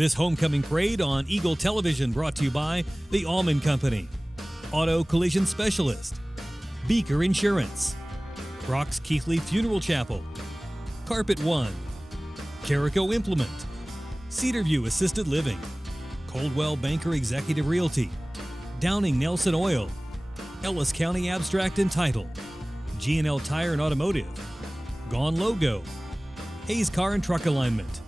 This homecoming parade on Eagle Television brought to you by the Almond Company, Auto Collision Specialist, Beaker Insurance, Brock's Keithley Funeral Chapel, Carpet One, Carico Implement, Cedarview Assisted Living, Coldwell Banker Executive Realty, Downing Nelson Oil, Ellis County Abstract and Title, G&L Tire and Automotive, Gone Logo, Hayes Car and Truck Alignment,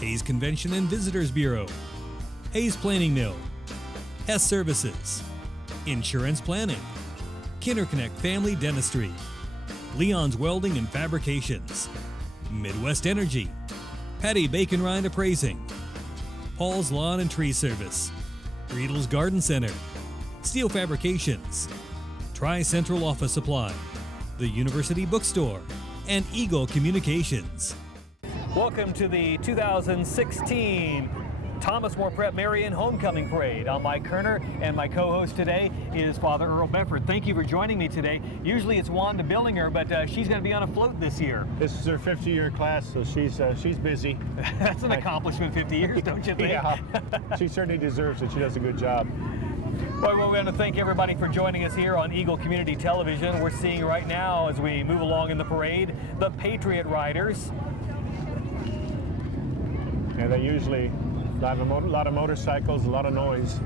Hayes Convention and Visitors Bureau, Hayes Planing Mill, Hess Services, Insurance Planning, KinderConnect Family Dentistry, Leon's Welding and Fabrications, Midwest Energy, Patty Bacon Rind Appraising, Paul's Lawn and Tree Service, Riedel's Garden Center, Steel Fabrications, Tri-Central Office Supply, the University Bookstore, and Eagle Communications. Welcome to the 2016 Thomas More Prep Marion Homecoming Parade. I'm Mike Kerner, and my co-host today is Father Earl Befford. Thank you for joining me today. Usually it's Wanda Billinger, but she's going to be on a float this year. This is her 50-year class, so she's busy. That's an accomplishment, 50 years, don't you think? Yeah, she certainly deserves it. She does a good job. Well, we want to thank everybody for joining us here on Eagle Community Television. We're seeing right now, as we move along in the parade, the Patriot Riders. And they usually have a lot of motorcycles, a lot of noise.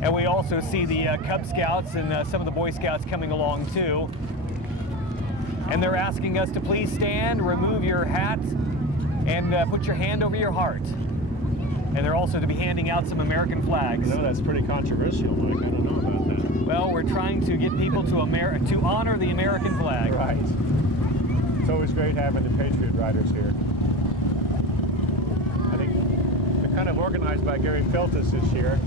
And we also see the Cub Scouts and some of the Boy Scouts coming along too. And they're asking us to please stand, remove your hat, and put your hand over your heart. And they're also to be handing out some American flags. No, that's pretty controversial, Mike. I don't know about that. Well, we're trying to get people to honor the American flag. Right. It's always great having the Patriot Riders here. I think they're kind of organized by Gary Feltus this year.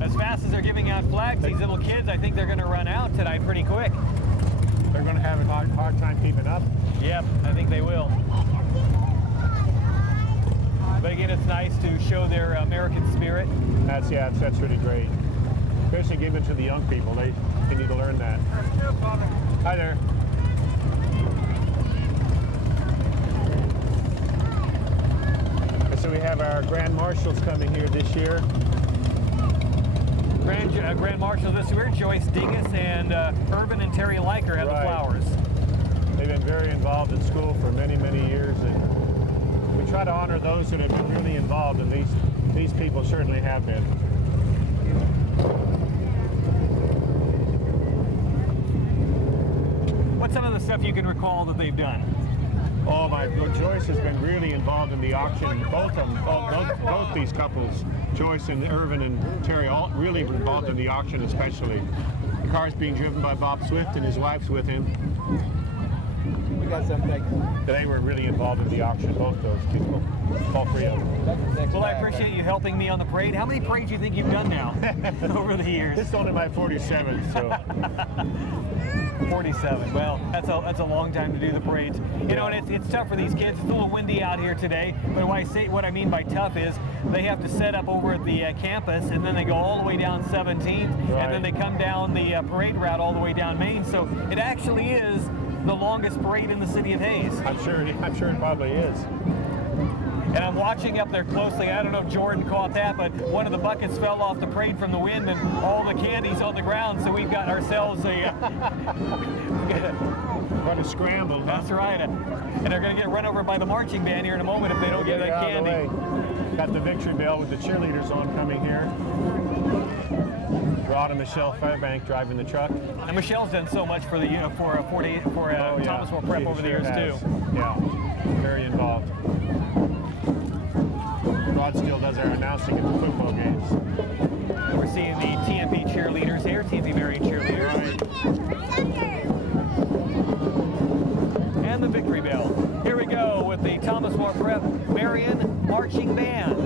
As fast as they're giving out flags, these little kids, I think they're going to run out tonight pretty quick. They're going to have a hard time keeping up. Yep, I think they will. But again, it's nice to show their American spirit. That's really great. Especially giving to the young people. They need to learn that. Hi there. So we have our Grand Marshals coming here this year. Grand Marshal this year, Joyce Dingus and Irvin and Terry Liker have the flowers. They've been very involved in school for many, many years, and we try to honor those that have been really involved, and these people certainly have been. What's some of the stuff you can recall that they've done? Oh, Joyce has been really involved in the auction. Both these couples, Joyce and Irvin and Terry, all really involved in the auction especially. The car's being driven by Bob Swift and his wife's with him. We got something. They were really involved in the auction, both those people, all three of them. Well, I appreciate you helping me on the parade. How many parades do you think you've done now over the years? This is only my 47th, so. 47. Well, that's a long time to do the parades. You know, and it's tough for these kids. It's a little windy out here today, but what I mean by tough is they have to set up over at the campus, and then they go all the way down 17th, and then they come down the parade route all the way down Main. So it actually is the longest parade in the city of Hayes. I'm sure it probably is. And I'm watching up there closely. I don't know if Jordan caught that, but one of the buckets fell off the parade from the wind, and all the candy's on the ground. So we've got ourselves Quite a scramble. Huh? That's right. And they're going to get run over by the marching band here in a moment if they don't get that candy. Got the victory bell with the cheerleaders on coming here. Rod and Michelle Fairbank driving the truck. And Michelle's done so much for the Thomas More Prep over the years too. Yeah, very involved. Rod still does our announcing at the football games. We're seeing the TMP cheerleaders here, TMP Marion cheerleaders. And the victory bell. Here we go with the Thomas More Prep Marion Marching Band.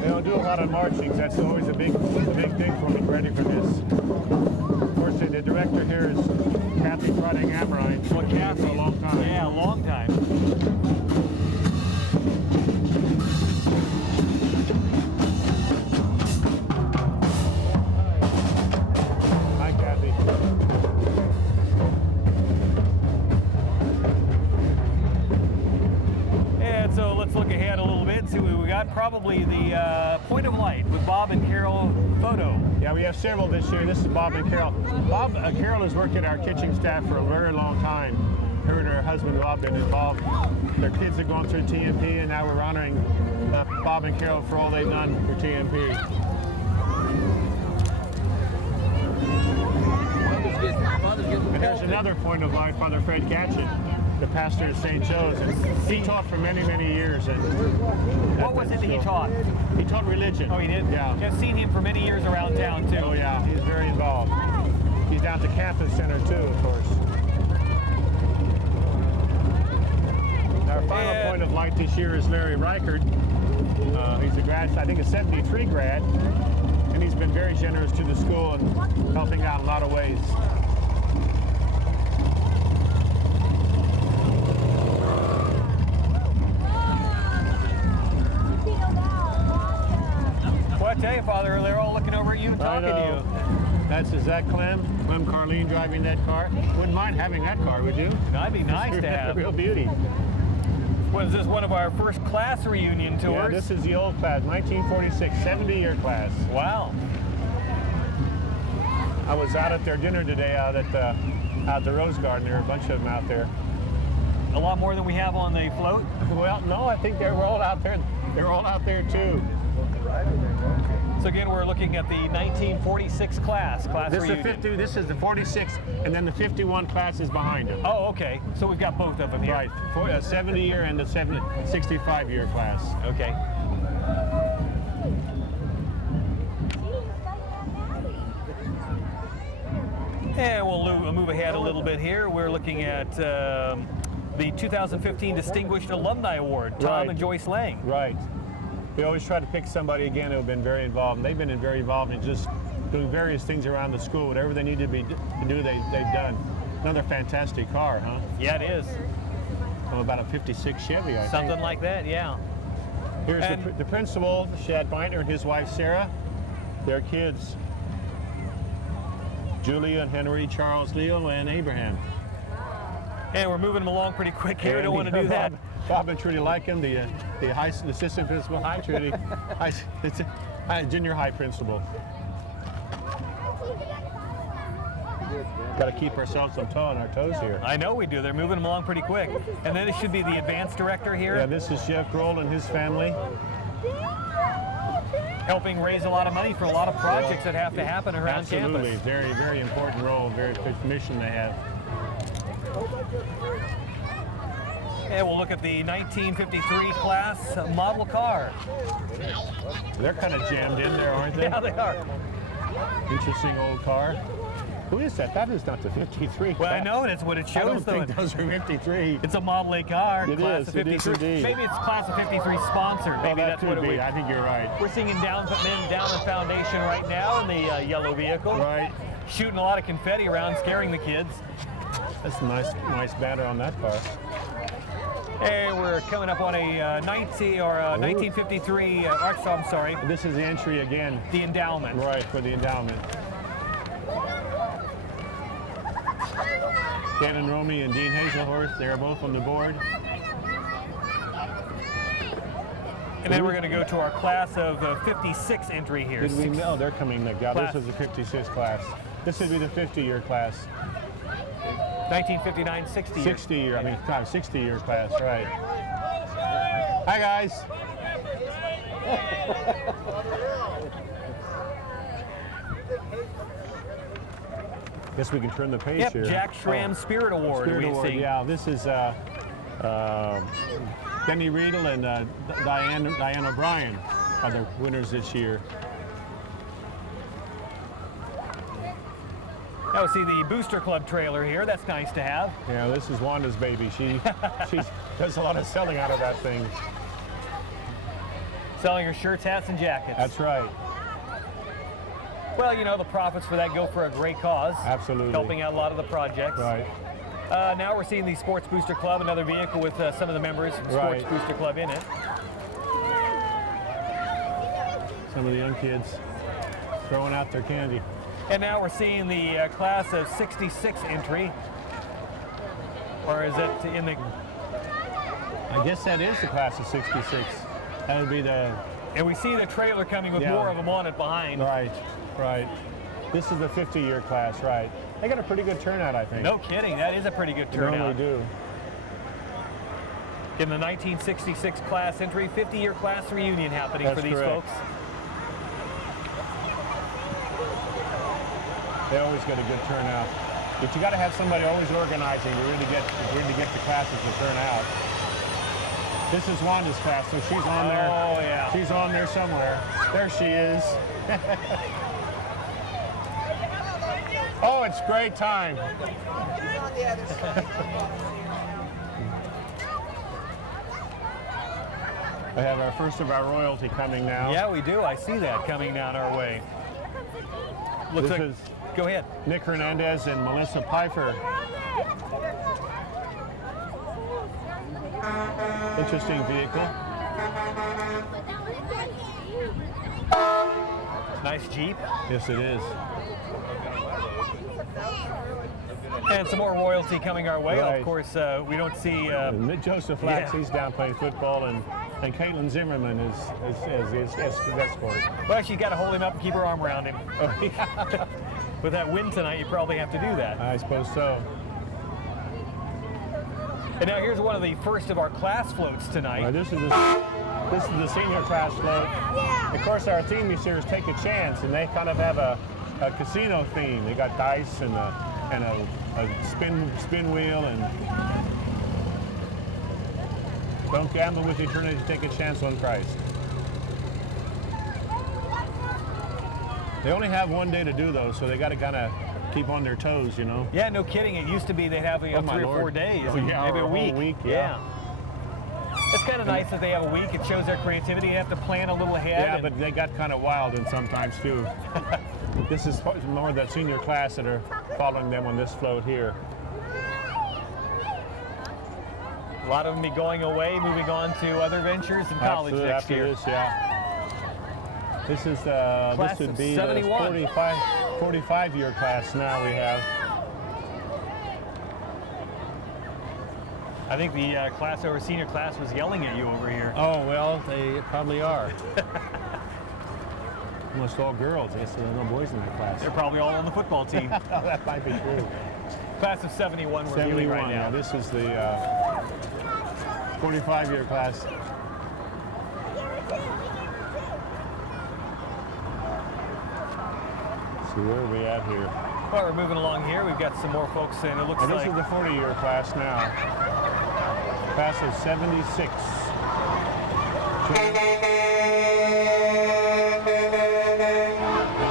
They don't do a lot of marchings. That's always a big thing for me, ready for this. Of course, the director here is Kathy Friday-Amrine. Well, Kathy, for a long time. Yeah, a long time. Hi, Kathy. see what we got. Probably the Point of Light with Bob and Carol photo. Yeah, we have several this year. This is Bob and Carol. Carol has worked at our kitchen staff for a very long time. Her and her husband Bob have been involved. Their kids are going through TMP, and now we're honoring Bob and Carol for all they've done for TMP. And there's another Point of Light, Father Fred Gatchett, the pastor of St. Joe's, and he taught for many, many years. And what was it that he taught? He taught religion. Oh, he did? Yeah. I've seen him for many years around town, too. Oh, yeah, he's very involved. He's down at the campus center, too, of course. Our final Point of Light this year is Larry Reichert. He's a grad, I think a 73 grad, and he's been very generous to the school and helping out in a lot of ways. Well, I tell you, Father, they're all looking over at you and talking to you. Is that Clem Carleen driving that car? Wouldn't mind having that car, would you? That'd be nice to have. Real beauty. Was this one of our first class reunion tours? Yeah, this is the old class, 1946, 70-year class. Wow. I was out at their dinner today out at the Rose Garden. There were a bunch of them out there. A lot more than we have on the float? Well, no, I think they were all out there. They're all out there too. So again, we're looking at the 1946 class reunion. This is the 46, and then the 51 class is behind it. Oh, okay. So we've got both of them here. Right, for a 70-year and a 65-year class. Okay. And we'll move ahead a little bit here. We're looking at the 2015 Distinguished Alumni Award, Tom and Joyce Lang. Right. We always try to pick somebody, again, who have been very involved. And they've been very involved in just doing various things around the school. Whatever they need to do, they've done. Another fantastic car, huh? Yeah, it is. About a 56 Chevy, I think. Something like that, yeah. Here's the principal, Shad Beintner, and his wife, Sarah. Their kids, Julia and Henry, Charles, Leo, and Abraham. And we're moving them along pretty quick here. We don't want to do that. Bob and Trudy Lycan, the assistant principal. Hi, Trudy. Junior high principal. Got to keep ourselves on our toes here. I know we do. They're moving them along pretty quick. And then it should be the advanced director here. Yeah, this is Jeff Grohl and his family. Helping raise a lot of money for a lot of projects that have to happen around campus. Absolutely. Very, very important role, very good mission they have. And we'll look at the 1953 class model car. They're kind of jammed in there, aren't they? Yeah, they are. Interesting old car. Who is that? That is not the 53. Well, I know, and it's what it shows. I don't think those are 53. It's a Model A car. It is indeed. Maybe it's Class of 53 sponsored. Maybe that's what it would be. I think you're right. We're seeing down in Foundation right now in the yellow vehicle. Right. Shooting a lot of confetti around, scaring the kids. That's a nice banner on that car. And we're coming up on a 1953. I'm sorry. This is the entry again. The endowment. Right, for the endowment. Ken and Romy and Dean Hazelhorst, they're both on the board. And then we're going to go to our class of 56 entry here. Did we know they're coming next? Yeah, this is the 56 class. This would be the 50-year class. 1959, 60 year. 60-year, I mean, 60-year class, right. Hi, guys. Guess we can turn the page here. Jack Schramm Spirit Award. Spirit Award, yeah. This is Denny Riedel and Diane O'Brien are the winners this year. Now see the Booster Club trailer here. That's nice to have. Yeah, this is Wanda's baby. She does a lot of selling out of that thing. Selling her shirts, hats, and jackets. That's right. Well, you know, the profits for that go for a great cause. Absolutely. Helping out a lot of the projects. Right. Now we're seeing the Sports Booster Club, another vehicle with some of the members of Sports Booster Club in it. Some of the young kids throwing out their candy. And now we're seeing the class of 66 entry. Or is it in the... I guess that is the class of 66. That would be the... And we see the trailer coming with more of them on it behind. Right, right. This is the 50-year class, right. They got a pretty good turnout, I think. No kidding, that is a pretty good They turnout. normally do. In the 1966 class entry, 50-year class reunion happening for these folks. They always get a good turnout. But you got to have somebody always organizing to really get the classes to turn out. This is Wanda's class, so she's on there. Oh yeah. She's on there somewhere. There she is. Oh, it's great time. We have our first of our royalty coming now. Yeah, we do. I see that coming down our way. Looks This like. is Go ahead. Nick Hernandez and Melissa Pfeiffer. Interesting vehicle. Nice Jeep. Yes, it is. And some more royalty coming our way. Right. Of course, we don't see. Joseph Lax, he's down playing football, and Caitlin Zimmerman is escort. Well, she's got to hold him up and keep her arm around him. With that wind tonight, you probably have to do that. I suppose so. And now here's one of the first of our class floats tonight. This is the senior class float. Of course, our theme this year is Take a Chance, and they kind of have a casino theme. They got dice and a spin wheel, and don't gamble with eternity, take a chance on Christ. They only have one day to do those, so they got to kind of keep on their toes, you know. Yeah, no kidding. It used to be they'd have 3 or 4 days, Oh, yeah, maybe or a week. whole week, Yeah. It's kind of nice that they have a week. It shows their creativity. You have to plan a little ahead. Yeah, but they got kind of wild and sometimes too. This is more the senior class that are following them on this float here. A lot of them be going away, moving on to other ventures in college next after year. this, yeah. This is Class this would of be 71. the 45-year class now we have. I think the class over senior class was yelling at you over here. Oh, well, they probably are. Almost all girls. Yes, there are no boys in that class. They're probably all on the football team. That might be true. Class of 71 we're viewing right now. This is the 45-year class. See, where are we at here? Well, we're moving along here. We've got some more folks, and it looks And this like is the 40-year class now. Class of 76. I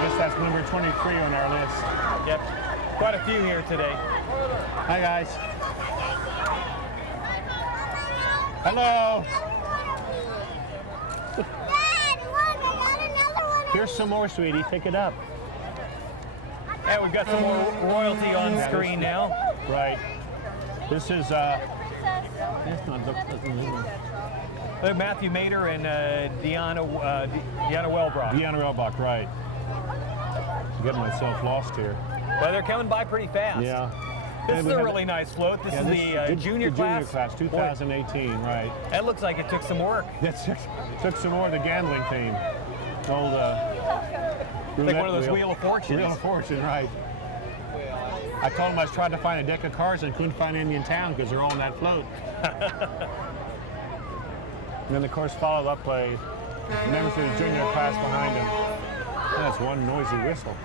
guess that's number 23 on our list. Yep, quite a few here today. Hi, guys. Hello. Here's some more, sweetie. Pick it up. And we've got some more royalty on screen now. Right. This is Matthew Mater and Deanna Wellbrock. Deanna Relbach, right. I'm getting myself lost here. Well, they're coming by pretty fast. Yeah. This And is we a have really nice float. This is the junior class. Junior class, 2018, right. That looks like it took some work. That took some more of the gambling theme. Old Like one of those Wheel of Fortune. Wheel of Fortune, right. I told him I was trying to find a deck of cards and couldn't find any in town because they're all on that float. And then, of course, followed up by members of the junior class behind him. And that's one noisy whistle.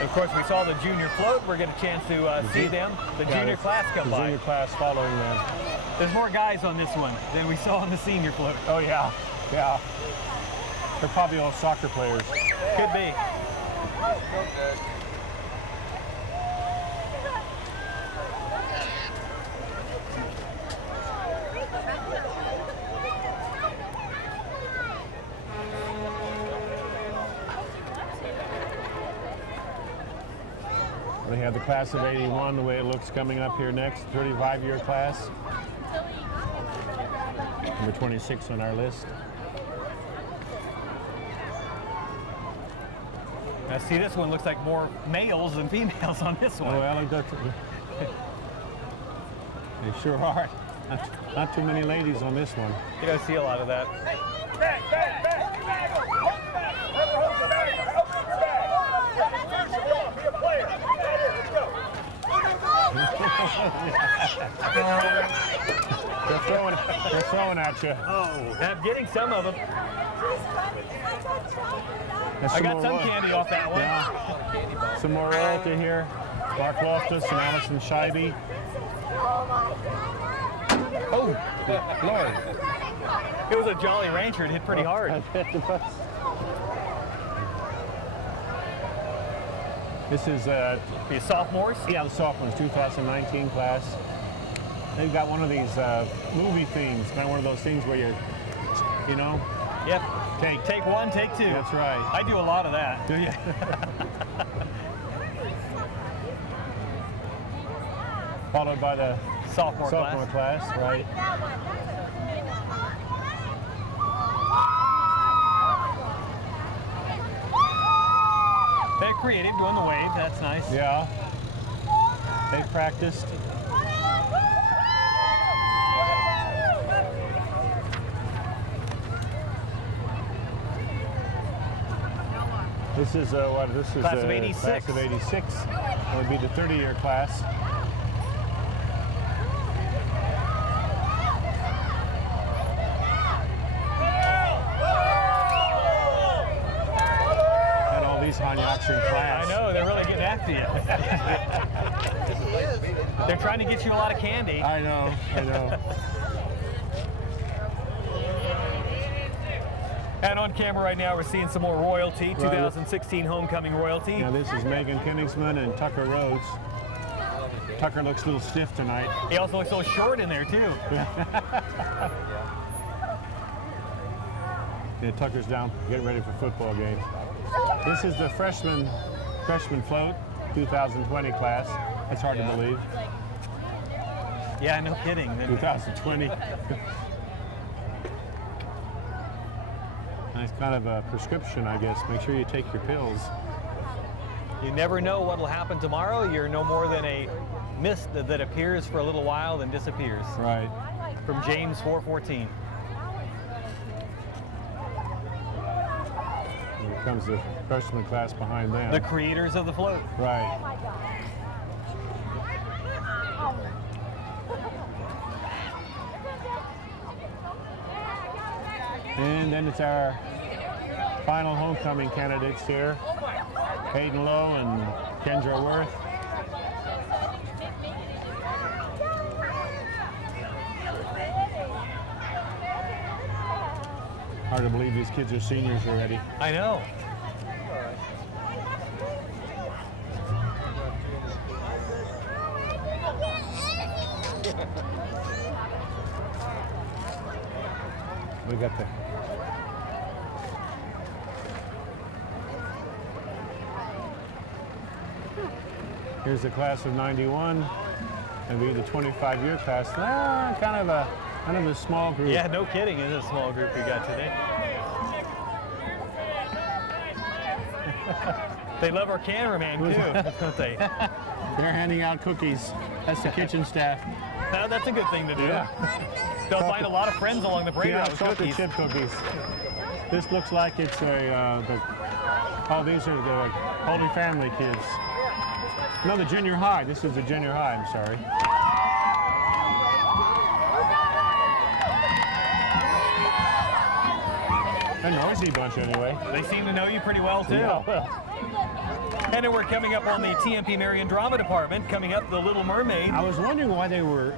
Of course, we saw the junior float. We're getting a chance to see them. The junior class come the by. Junior class following them. There's more guys on this one than we saw on the senior float. Oh, yeah. Yeah. They're probably all soccer players. Could be. They have the class of 81, the way it looks coming up here next, 35-year class. Number 26 on our list. Now see, this one looks like more males than females on this one. Well, they sure are. Not too many ladies on this one. You don't see a lot of that. They're throwing at you. Oh, I'm getting some of them. There's I got more some candy off that one. Yeah. Some more royalty here. Mark Loftus and Allison Scheibe. Oh, Lord. it was a Jolly Rancher. It hit pretty hard. This is The sophomores? yeah, the sophomores, 2019 class. They've got one of these movie things, kind of one of those things where you know, Yep. take. Take one, take two. That's right. I do a lot of that. Do you? Followed by the Sophomore sophomore class. class, right? They're creative, doing the wave. That's nice. Yeah. They practiced. This is what? This is Class of 86. Class of 86. That would be the 30-year class. And all these Hanyaks in class. I know, they're really getting after you. They're trying to get you a lot of candy. I know. And on camera right now, we're seeing some more royalty, 2016 Homecoming royalty. Now this is Megan Kinningsman and Tucker Rhodes. Tucker looks a little stiff tonight. He also looks so short in there, too. Yeah, Tucker's down getting ready for football game. This is the freshman float, 2020 class. That's hard to believe. Yeah, no kidding. 2020. Nice kind of a prescription, I guess. Make sure you take your pills. You never know what will happen tomorrow. You're no more than a mist that appears for a little while then disappears. Right. From James 4:14. Here comes the freshman class behind them. The creators of the float. Right. And then it's our final homecoming candidates here. Hayden Lowe and Kendra Worth. Hard to believe these kids are seniors already. I know. We got the here's the class of 91, and be the 25-year class. Kind of a small group. Yeah, no kidding. It's a small group we got today. They love our cameraman too, don't they? They're handing out cookies. That's the kitchen staff. Well, that's a good thing to do. Yeah. They'll find a lot of friends along the parade Yeah, route with chocolate cookies. chip cookies. This looks like it's these are the Holy Family kids. No, the junior high. This is the junior high, I'm sorry. A noisy bunch anyway. They seem to know you pretty well too. Yeah, well, And then we're coming up on the TMP Marion Drama Department, coming up The Little Mermaid. I was wondering why they were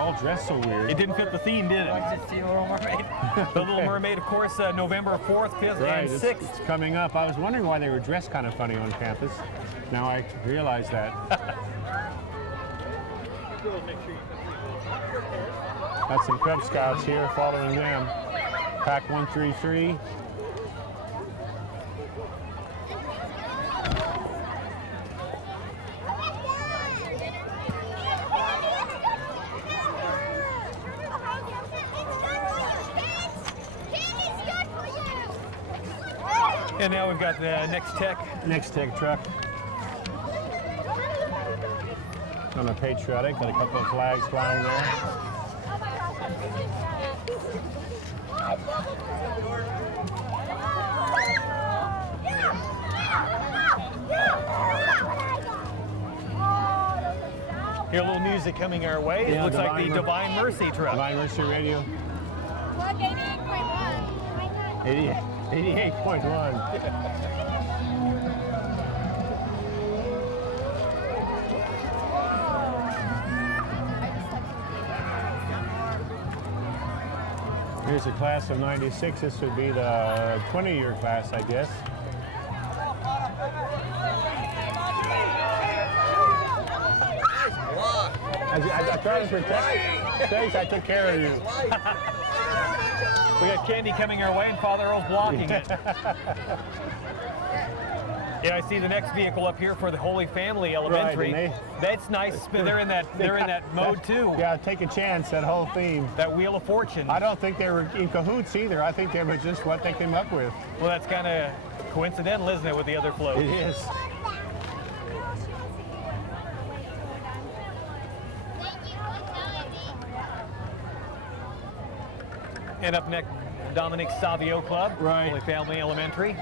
all dressed so weird. It didn't fit the theme, did it? See the Little Mermaid. The Little Mermaid, of course, November 4th, 5th, Right, and it's 6th. coming up. I was wondering why they were dressed kind of funny on campus. Now I realize that. Got some Cub Scouts here following them. Pack 133. And now we've got the Next Tech truck. On a patriotic, got a couple of flags flying there. Hear a little music coming our way. Yeah, It looks like the Divine Mercy truck. Divine Mercy radio. Plug 88.1. 88.1. Here's a class of 96. This would be the 20-year class, I guess. I tried to protect. Thanks, I took care of you. We got candy coming our way, and Father Earl's blocking it. Yeah, I see the next vehicle up here for the Holy Family Elementary. Right, That's nice. They're in that mode too. Yeah, take a chance. That whole theme. That Wheel of Fortune. I don't think they were in cahoots either. I think they were just what they came up with. Well, that's kind of coincidental, isn't it, with the other float? It is. And up next, Dominic Savio Club, Right. Holy Family Elementary.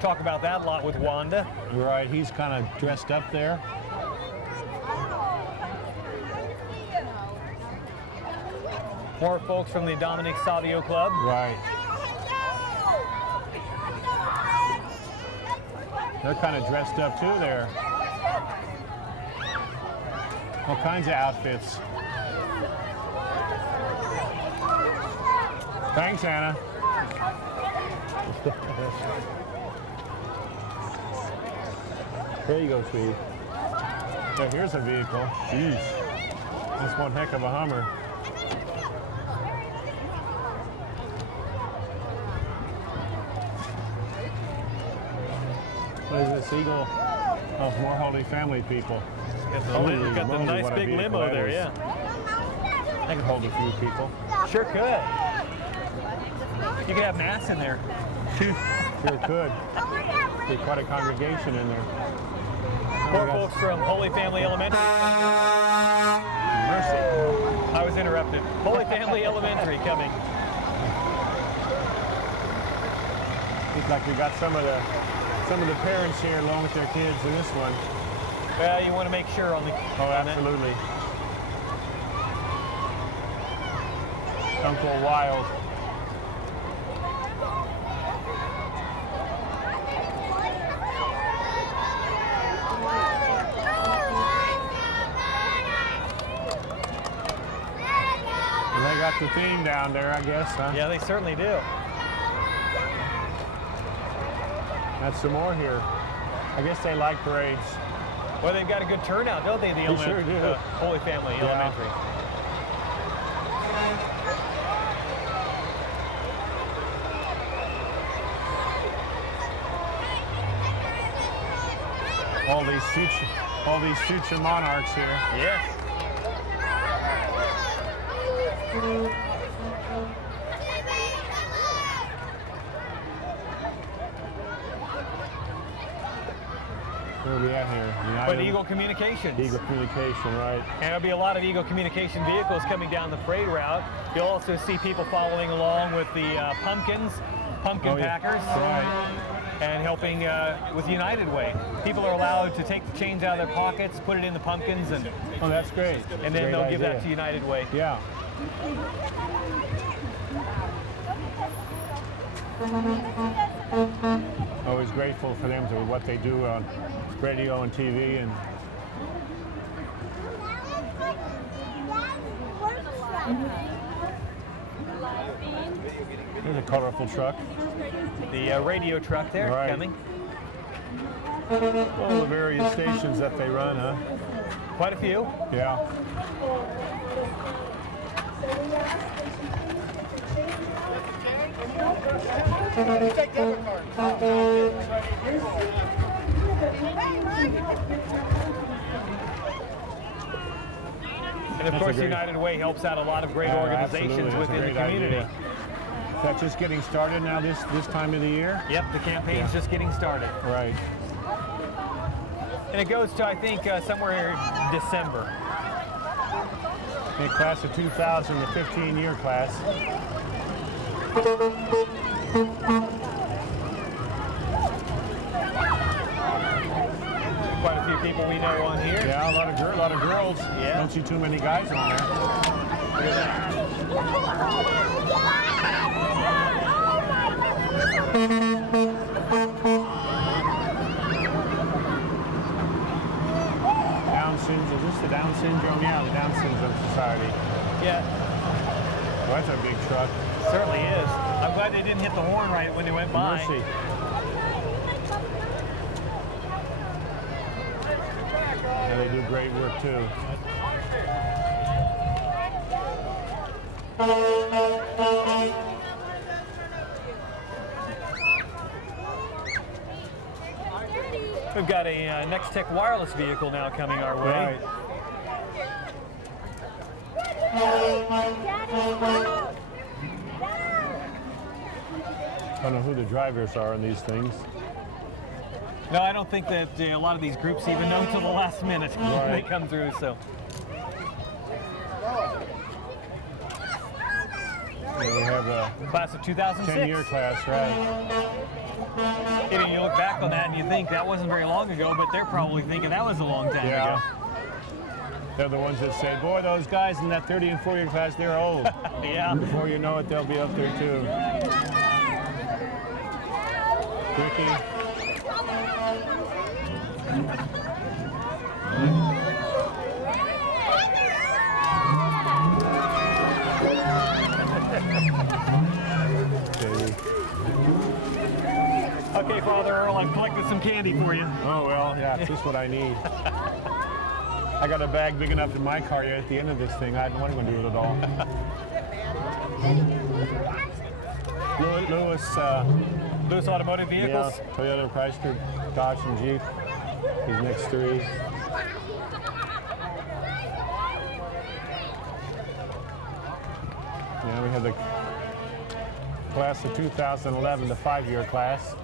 Talk about that a lot with Wanda. Right, he's kind of dressed up there. More folks from the Dominic Savio Club. Right. They're kind of dressed up too there. All kinds of outfits. Thanks, Anna. There you go, sweetie. Yeah, here's a vehicle. Jeez. That's one heck of a Hummer. What is this Eagle? Oh, more Holy Family people. You've got the nice big limo there, yeah. I can hold a few people. Sure could. You could have mass in there. Sure could. Be quite a congregation in there. More folks from Holy Family Elementary. Mercy. I was interrupted. Holy Family Elementary coming. Looks like we got some of the parents here along with their kids in this one. Well, you want to make sure on the. Oh, absolutely. Uncle Wild. And they got the theme down there, I guess, huh? Yeah, they certainly do. That's some more here. I guess they like parades. Well, they've got a good turnout, don't they? The Sure do. Holy Family Elementary. All these future monarchs here. Yes. Where are we at here? But Eagle Communications. Eagle Communication, right. And there'll be a lot of Eagle Communication vehicles coming down the parade route. You'll also see people following along with the pumpkin packers. Right. And helping with United Way. People are allowed to take the change out of their pockets, put it in the pumpkins, and Oh, that's great. and then they'll give that to United Way. Yeah. Always grateful for them for what they do on radio and TV and here's a colorful truck. The radio truck there Right. coming. All the various stations that they run, huh? Quite a few. Yeah. And of course, United Way helps out a lot of great organizations Absolutely. It's a within the great community. idea. That's just getting started now this time of the year? Yep, the campaign's just getting started. Right. And it goes to, I think, somewhere in December. The class of 2000, the 15-year class. Quite a few people we know on here. Yeah, a lot of girls. Yeah. Don't see too many guys on there. Look at that. Down syndrome. Is this the Down syndrome? Yeah, the Down Syndrome Society. Yeah, Well, that's a big truck. certainly is. I'm glad they didn't hit the horn right when they went by. Mercy. Yeah, they do great work too. We've got a Next Tech wireless vehicle now coming our way. Right. I don't know who the drivers are on these things. No, I don't think that a lot of these groups even know until the last minute when they Right. come through. So Yeah, we have a class of 2006. 10-year class, right? You know, you look back on that and you think that wasn't very long ago, but they're probably thinking that was a long time Yeah. ago. They're the ones that say, boy, those guys in that 30 and 40-year class, they're old. Yeah. Before you know it, they'll be up there too. Ricky. Okay, Father Earl, I've collected some candy for you. Oh, well, yeah, it's just what I need. I got a bag big enough in my car yet at the end of this thing. I wasn't going to do it at all. Lewis Automotive Yeah, Vehicles. Toyota, Chrysler, Dodge, and Jeep. These next three. Yeah, we have the class of 2011, the 5-year class.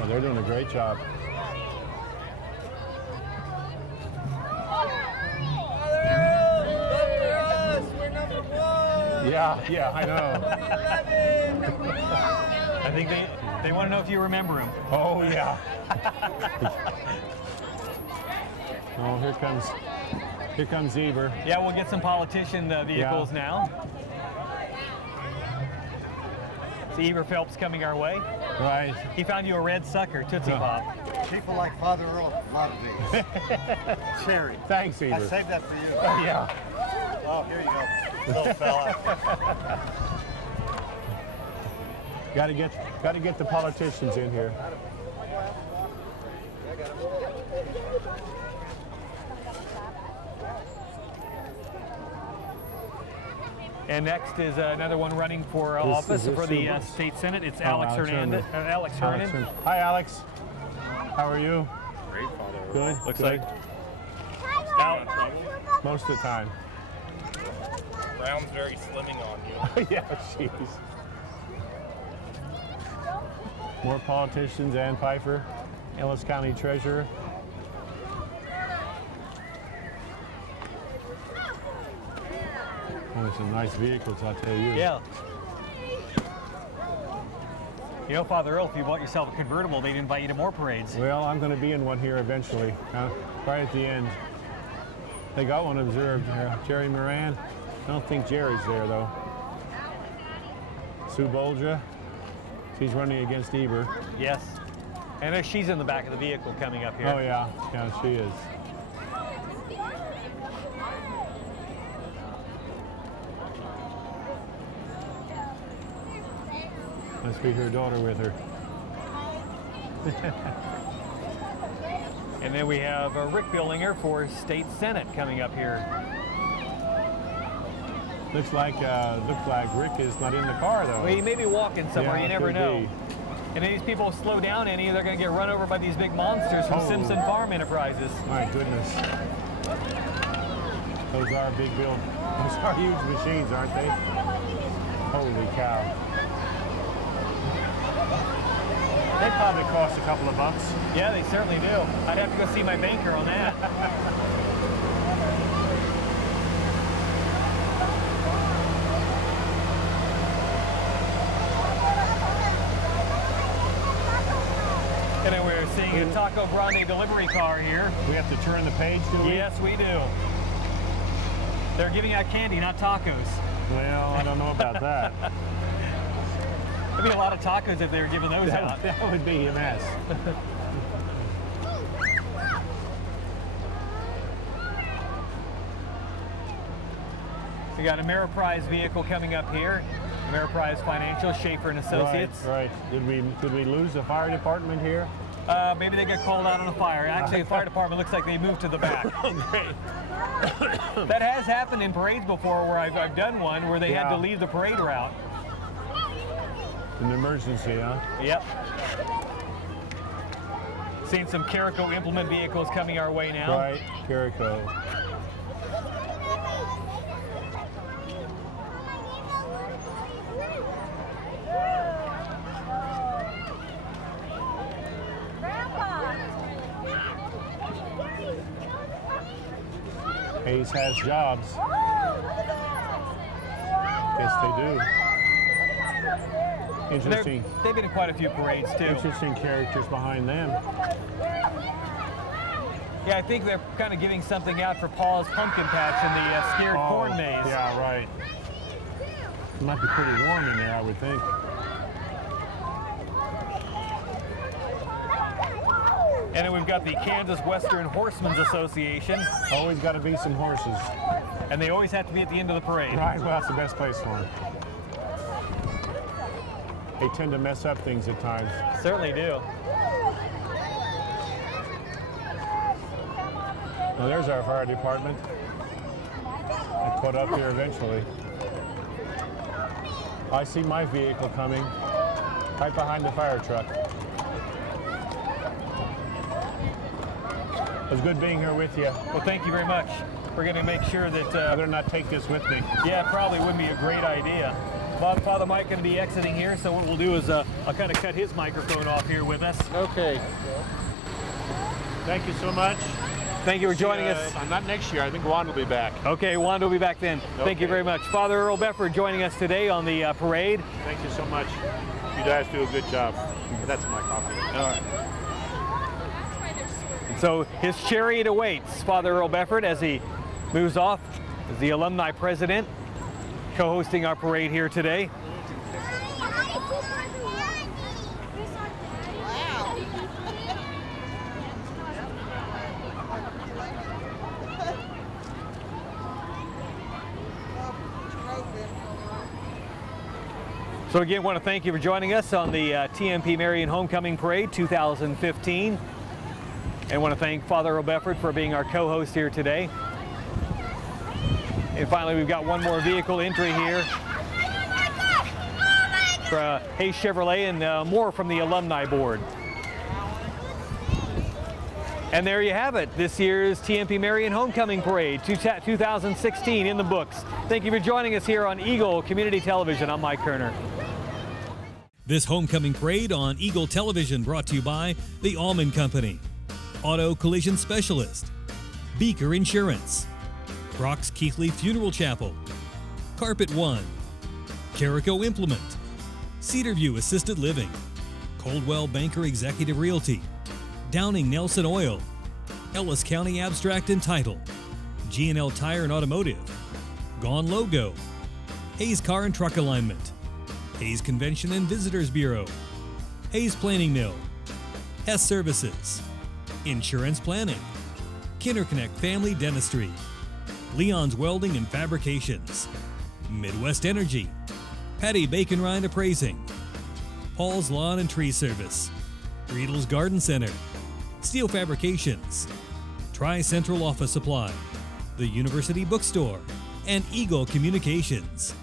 Oh, they're doing a great job. Yeah, I know. I think they want to know if you remember him. Oh, yeah. Oh, here comes Eber. Yeah, we'll get some politician vehicles now. See Eber Phelps coming our way. Right. He found you a red sucker, Tootsie Pop. People like Father Earl love these. Cherry. Thanks, I Eber. saved that for you. Yeah. Oh, here you go. Little fella. Got to get the politicians in here. And next is another one running for office for the state senate. It's Alex Hernandez. Alex Hernan. Hi, Alex. How are you? Great, Father. Good. Looks Good. like Most of the time. Brown's very slimming on you. Yeah, jeez. More politicians, Ann Pfeiffer, Ellis County Treasurer. Oh, some nice vehicles, I'll tell you. yeah. You know, Father Earl, if you bought yourself a convertible, they'd invite you to more parades. Well, I'm going to be in one here eventually, right at the end. They got one observed. Jerry Moran. I don't think Jerry's there, though. Sue Bolger. She's running against Eber. Yes. And she's in the back of the vehicle coming up here. Oh, yeah. Yeah, she is. Must be her daughter with her. And then we have Rick Billinger for State Senate coming up here. Looks like Rick is not in the car though. Well, he may be walking somewhere. Yeah, You never could know. be. And if these people slow down any, they're going to get run over by these big monsters from Oh. Simpson Farm Enterprises. My goodness. Those are big build. Those are huge machines, aren't they? Holy cow. They probably cost a couple of bucks. Yeah, they certainly do. I'd have to go see my banker on that. And then we're seeing a Taco Grande delivery car here. We have to turn the page, do we? Yes, we do. They're giving out candy, not tacos. Well, I don't know about that. There'd be a lot of tacos if they were giving those out. That would be a mess. We got a Ameriprise vehicle coming up here. Ameriprise Financial, Schaefer and Associates. Right. Did we lose the fire department here? Maybe they got called out on a fire. Actually, the fire department looks like they moved to the back. Great. That has happened in parades before, where I've done one where they had to Yeah. leave the parade route. An emergency, huh? Yep. Seeing some Carico implement vehicles coming our way now. Right, Carico. Hayes has jobs. Yes, they do. Interesting. They've been in quite a few parades too. Interesting characters behind them. Yeah, I think they're kind of giving something out for Paul's pumpkin patch in the scared corn maze. Yeah, right. It might be pretty warm in there, I would think. And then we've got the Kansas Western Horsemen's Association, Always got to be some horses. and they always have to be at the end of the parade. Right, well, that's the best place for them. They tend to mess up things at times. Certainly do. Now there's our fire department. They caught up here eventually. I see my vehicle coming right behind the fire truck. It was good being here with you. Well, thank you very much. We're going to make sure I that, better not take this with me. yeah, it probably would be a great idea. Father Mike going to be exiting here, so what we'll do is I'll kind of cut his microphone off here with us. Okay. Thank you so much. Thank you for joining us. Not next year. I think Juan will be back. Okay, Wanda will be back then. Thank you Okay. very much. Father Earl Befford joining us today on the parade. Thank you so much. You guys do a good job. That's my coffee. All right. So his chariot awaits Father Earl Befford as he moves off as the alumni president, co-hosting our parade here today. So again, want to thank you for joining us on the TMP Marion Homecoming Parade 2015. And want to thank Father Earl Befford for being our co-host here today. And finally, we've got one more vehicle entry here for Hayes Chevrolet, and more from the Alumni Board. And there you have it, this year's TMP Marion Homecoming Parade 2016 in the books. Thank you for joining us here on Eagle Community Television. I'm Mike Kerner. This homecoming parade on Eagle Television brought to you by the Allman Company, Auto Collision Specialist, Beaker Insurance, Brock's Keithley Funeral Chapel, Carpet One, Carico Implement, Cedarview Assisted Living, Coldwell Banker Executive Realty, Downing Nelson Oil, Ellis County Abstract and Title, G&L Tire and Automotive, Gone Logo, Hayes Car and Truck Alignment, Hayes Convention and Visitors Bureau, Hayes Planing Mill, Hess Services, Insurance Planning, KinderConnect Family Dentistry, Leon's Welding and Fabrications, Midwest Energy, Patty Bacon Rind Appraising, Paul's Lawn and Tree Service, Riedel's Garden Center, Steel Fabrications, Tri-Central Office Supply, the University Bookstore, and Eagle Communications.